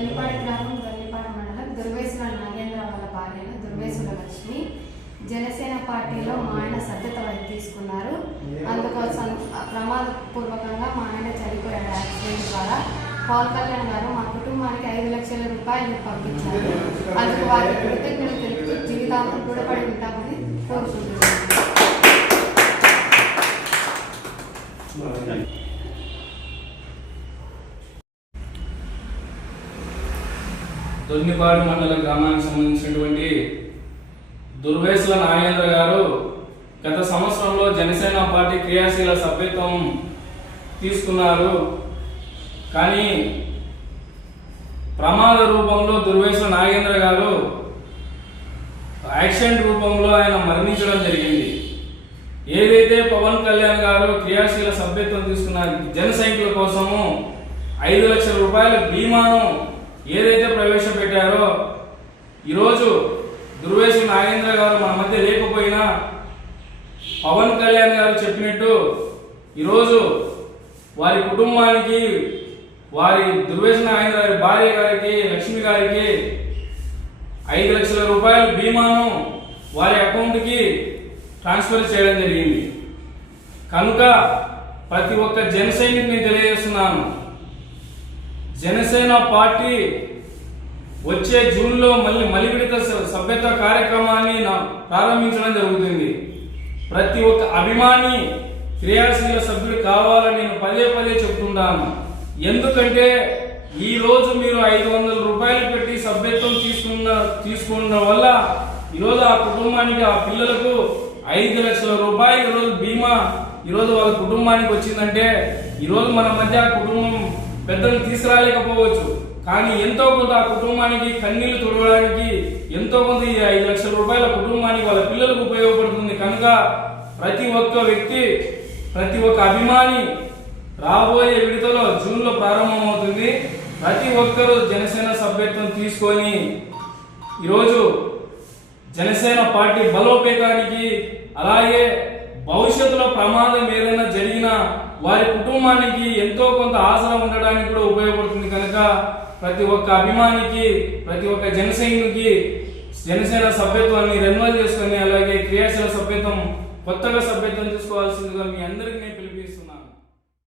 గల్లిపాడ గ్రామం గల్లిపాడ మండలం దుర్వేసుల నాగేంద్ర వాళ్ళ భార్యను దుర్వేసుల లక్ష్మి జనసేన పార్టీలో మా ఆయన సద్దత వైపు తీసుకున్నారు. అందుకోసం ప్రమాదపూర్వకంగా మా ఆయన చనిపోయాడు. యాక్సిడెంట్ ద్వారా పవన్ కళ్యాణ్ గారు మా కుటుంబానికి ఐదు లక్షల రూపాయలు పంపించారు. అందుకు వారి కృతజ్ఞతలు తెలుపుతూ జీవితాంతం కూడపడి ఉంటామని కోరుకుంటున్నాను. దొన్నిపాడు మండల గ్రామానికి సంబంధించినటువంటి దుర్వేసుల నాగేంద్ర గారు గత సంవత్సరంలో జనసేన పార్టీ క్రియాశీల సభ్యత్వం తీసుకున్నారు. కానీ ప్రమాద రూపంలో దుర్వేసుల నాగేంద్ర గారు యాక్సిడెంట్ రూపంలో ఆయన మరణించడం జరిగింది. ఏదైతే పవన్ కళ్యాణ్ గారు క్రియాశీల సభ్యత్వం తీసుకున్న జన సైనికుల కోసము ఐదు లక్షల రూపాయల బీమాను ఏదైతే ప్రవేశపెట్టారో ఈరోజు దుర్వేశం నాగేంద్ర గారు మన మధ్య లేకపోయినా పవన్ కళ్యాణ్ గారు చెప్పినట్టు ఈరోజు వారి కుటుంబానికి వారి దుర్వేశ నాగేంద్ర గారి భార్య గారికి లక్ష్మి గారికి ఐదు లక్షల రూపాయల బీమాను వారి అకౌంట్కి ట్రాన్స్ఫర్ చేయడం జరిగింది. కనుక ప్రతి ఒక్క జన సైనికుని తెలియజేస్తున్నాను. జనసేన పార్టీ వచ్చే జూన్లో మళ్ళీ మలివిడత సభ్యత కార్యక్రమాన్ని నా- ప్రారంభించడం జరుగుతుంది. ప్రతి ఒక్క అభిమాని క్రియాశీల సభ్యుడు కావాలని నేను పదే పదే చెప్తున్నాను ఎందుకంటే ఈ రోజు మీరు ఐదు వందల రూపాయలు పెట్టి సభ్యత్వం తీసుకున్న తీసుకున్న వల్ల ఈరోజు ఆ కుటుంబానికి ఆ పిల్లలకు ఐదు లక్షల రూపాయలు ఈరోజు బీమా ఈరోజు వాళ్ళ కుటుంబానికి వచ్చిందంటే ఈరోజు మన మధ్య కుటుంబం పెద్దలు తీసుకురాలేకపోవచ్చు. కానీ ఎంతో కొంత ఆ కుటుంబానికి కన్నీళ్ళు తుడవడానికి ఎంతో కొంత ఈ ఐదు లక్షల రూపాయల కుటుంబానికి వాళ్ళ పిల్లలకు ఉపయోగపడుతుంది. కనుక ప్రతి ఒక్క వ్యక్తి ప్రతి ఒక్క అభిమాని రాబోయే విడతలో జూన్లో ప్రారంభమవుతుంది. ప్రతి ఒక్కరూ జనసేన సభ్యత్వం తీసుకొని ఈరోజు జనసేన పార్టీ బలోపేతానికి అలాగే భవిష్యత్తులో ప్రమాదం ఏదైనా జరిగినా వారి కుటుంబానికి ఎంతో కొంత ఆసరా ఉండడానికి కూడా ఉపయోగపడుతుంది కనుక ప్రతి ఒక్క అభిమానికి ప్రతి ఒక్క జనసైనికి జనసేన సభ్యత్వాన్ని రెన్యువల్ చేసుకొని అలాగే క్రియాశీల సభ్యత్వం కొత్తగా సభ్యత్వం తీసుకోవాల్సిందిగా మీ అందరికీ నేను